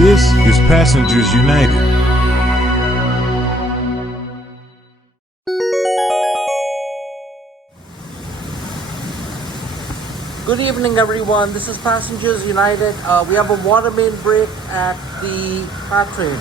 This is Passengers United. Good evening, everyone. This is Passengers United. We have a water main break at the PAT train.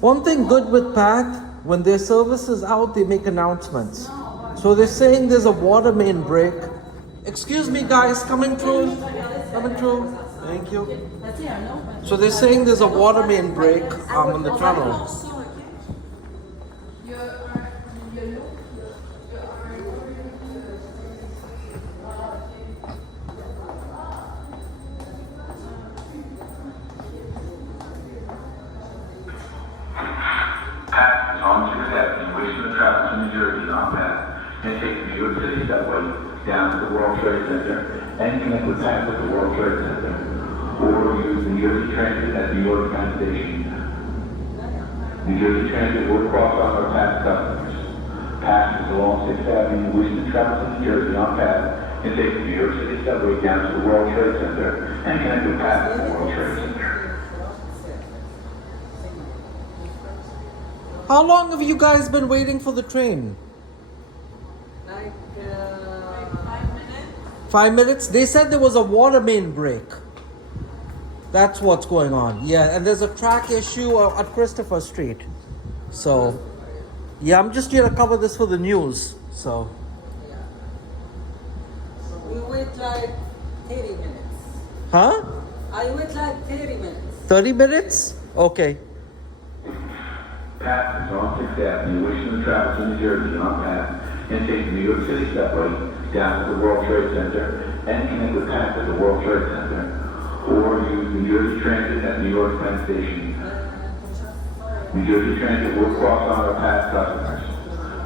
One thing good with PAT, when their service is out, they make announcements. So they're saying there's a water main break. Excuse me, guys, coming through. Coming through. Thank you. So they're saying there's a water main break on the tunnel. PAT is on 6th Avenue, wishing to travel to New Jersey on PAT, and take the New York City subway down to the World Trade Center and connect with PAT with the World Trade Center, or use New Jersey Transit at New York Penn Station. New Jersey Transit will cross on our PAT customers. PAT is along 6th Avenue, wishing to travel to New Jersey on PAT, and take the New York City subway down to the World Trade Center and connect with PAT with the World Trade Center. How long have you guys been waiting for the train? Like 5 minutes? They said there was a water main break. That's what's going on. Yeah, and there's a track issue at Christopher Street. So, yeah, I'm just here to cover this for the news. So, we wait like 30 minutes. huh? I wait like 30 minutes. 30 minutes? Okay. PAT is on 6th Avenue, wishing to travel to New Jersey on PAT, and take the New York City subway down to the World Trade Center and connect with PAT at the World Trade Center, or use New Jersey Transit at New York Penn Station. New Jersey Transit will cross on our PAT customers.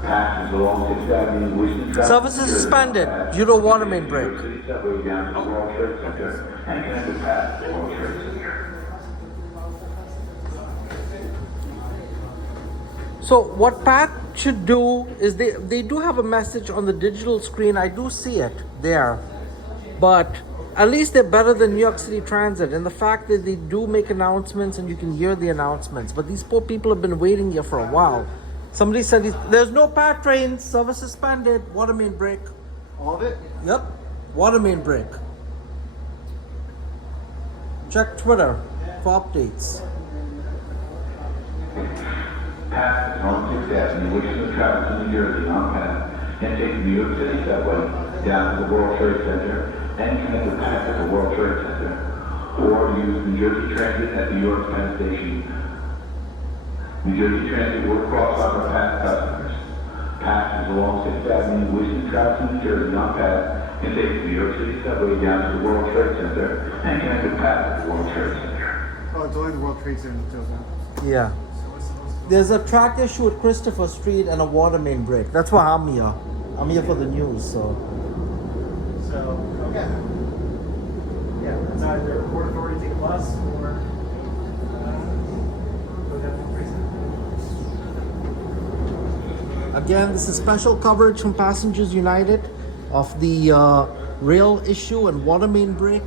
PAT is along 6th Avenue, wishing to travel Service to is New Jersey suspended on PAT, due to a water and main take the New break. York City subway down to the World Trade Center and connect with PAT at the World Trade Center. So what PAT should do is they do have a message on the digital screen. I do see it there. But at least they're better than New York City Transit. And the fact that they do make announcements and you can hear the announcements. But these poor people have been waiting here for a while. Somebody said there's no PAT trains, service suspended, water main break. All of it? Yep, water main break. Check Twitter for updates. PAT is on 6th Avenue, wishing to travel to New Jersey on PAT, and take the New York City subway down to the World Trade Center and connect with PAT at the World Trade Center, or use New Jersey Transit at New York Penn Station. New Jersey Transit will cross on our PAT customers. PAT is along 6th Avenue, wishing to travel to New Jersey on PAT, and take the New York City subway down to the World Trade Center and connect with PAT at the World Trade Center. Oh, it's only the World Trade Center until then. Yeah. There's a track issue at Christopher Street and a water main break. That's why I'm here. I'm here for the news, so. So, okay. Yeah, it's either Port Authority take a bus or go down to prison. Again, this is special coverage from Passengers United of the rail issue and water main break.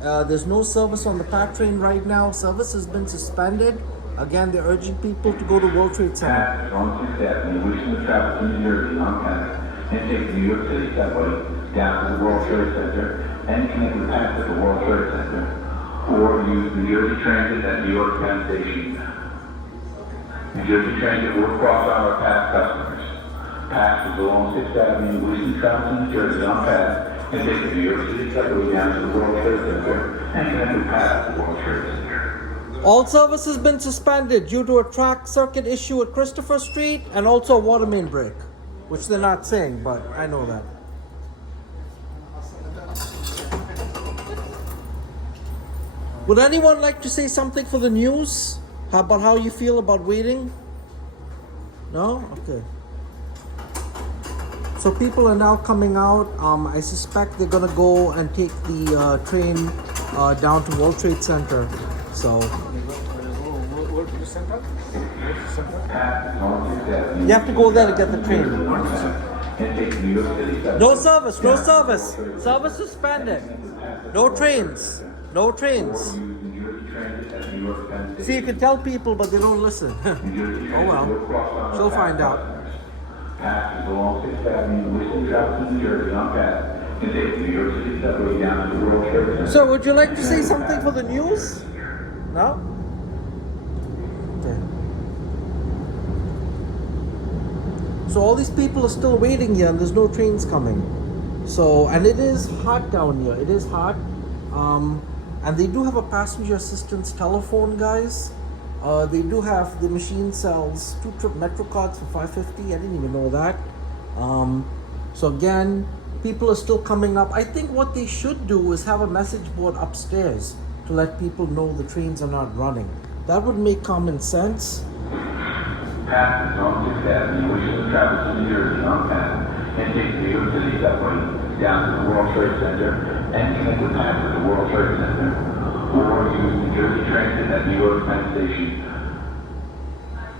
There's no service on the PAT train right now. Service has been suspended. Again, they're urging people to go to World Trade Center. PAT is on 6th Avenue, wishing to travel to New Jersey on PAT, and take the New York City subway down to the World Trade Center and connect with PAT at the World Trade Center, or use New Jersey Transit at New York Penn Station. New Jersey Transit will cross on our PAT customers. PAT is along 6th Avenue, wishing to travel to New Jersey on PAT, and take the New York City subway down to the World Trade Center and connect with PAT at the World Trade Center. All service has been suspended due to a track circuit issue at Christopher Street and also a water main break, which they're not saying, but I know that. Would anyone like to say something for the news? How about how you feel about waiting? No? Okay. So people are now coming out. I suspect they're gonna go and take the train down to World Trade Center. So you have to go there to get the train. No service, no service. Service suspended. No trains. No trains. See, you can tell people, but they don't listen. Oh well. She'll find out. Passes along 6th Avenue, wishing travels to New Jersey on path, can take the New York City subway down to the World Trade Center. So, would you like to say something for the news? No? Okay. So, all these people are still waiting here and there's no trains coming. So, and it is hot down here. It is hot. And they do have a passenger assistance telephone, guys. They do have, the machine sells 2 trip Metro cards for $5.50. I didn't even know that. So again, people are still coming up. I think what they should do is have a message board upstairs to let people know the trains are not running. That would make common sense. Passes on 6th Avenue, wishing travels to New Jersey on path, and take the New York City subway down to the World Trade Center and connect with path to the World Trade Center. Or use New Jersey Transit at New York Penn Station.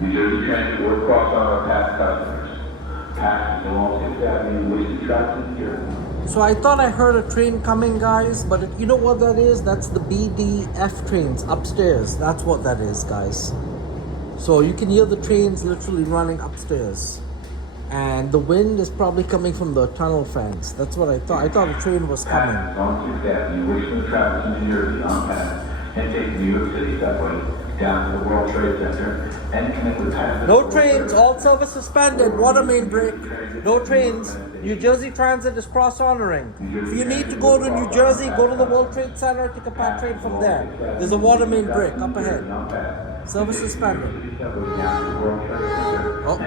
New Jersey Transit will cross on our past customers. Passes along 6th Avenue, wishing travels to New Jersey. So I thought I heard a train coming, guys, but you know what that is? That's the BDF trains upstairs. That's what that is, guys. So you can hear the trains literally running upstairs. And the wind is probably coming from the tunnel fans. That's what I thought. I thought a train was coming. Passes on 6th Avenue, wishing travels to New Jersey on path, and take the New York City subway down to the World Trade Center and connect with path. No trains, all service suspended, water main break. No trains. New Jersey Transit is cross honoring. If you need to go to New Jersey, go to the World Trade Center, take a PATH train from there. There's a water main break up ahead. Service suspended. Oh.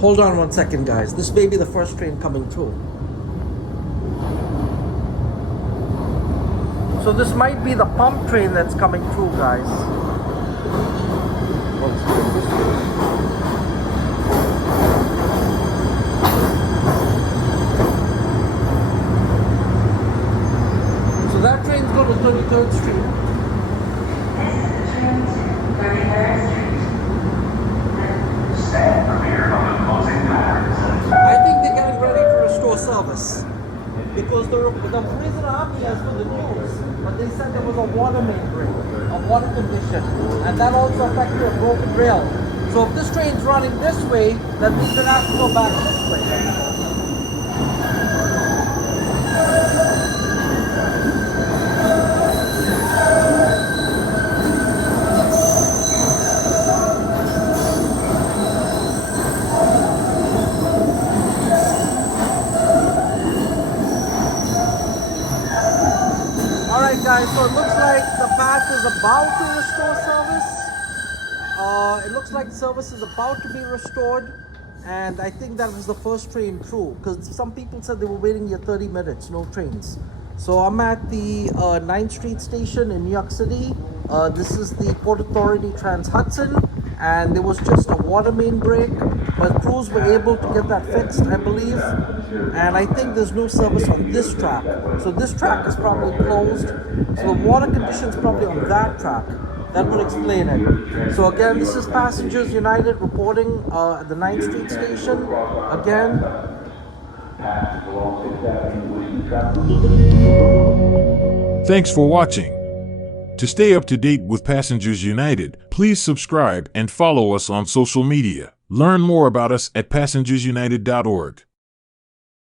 Hold on 1 second, guys. This may be the first train coming through. So this might be the pump train that's coming through, guys. So that train's going to 33rd Street. I think they're getting ready to restore service. Because the reason I'm here is for the news. But they said there was a water main break, a water condition. And that also affected a broken rail. So if this train's running this way, that means it has to go back this way. Guys, so it looks like the PATH is about to restore service. It looks like service is about to be restored, and I think that was the first train through, because some people said they were waiting here 30 minutes, no trains. So I'm at the 9th Street station in New York City. This is the Port Authority Trans-Hudson, and there was just a water main break, but crews were able to get that fixed, I believe. And I think there's no service on this track. So this track is probably closed. So the water conditions probably on that track. That would explain it. So again, this is Passengers United reporting at the 9th Street station. Again. Thanks for watching. To stay up to date with Passengers United, please subscribe and follow us on social media. Learn more about us at passengersunited.org.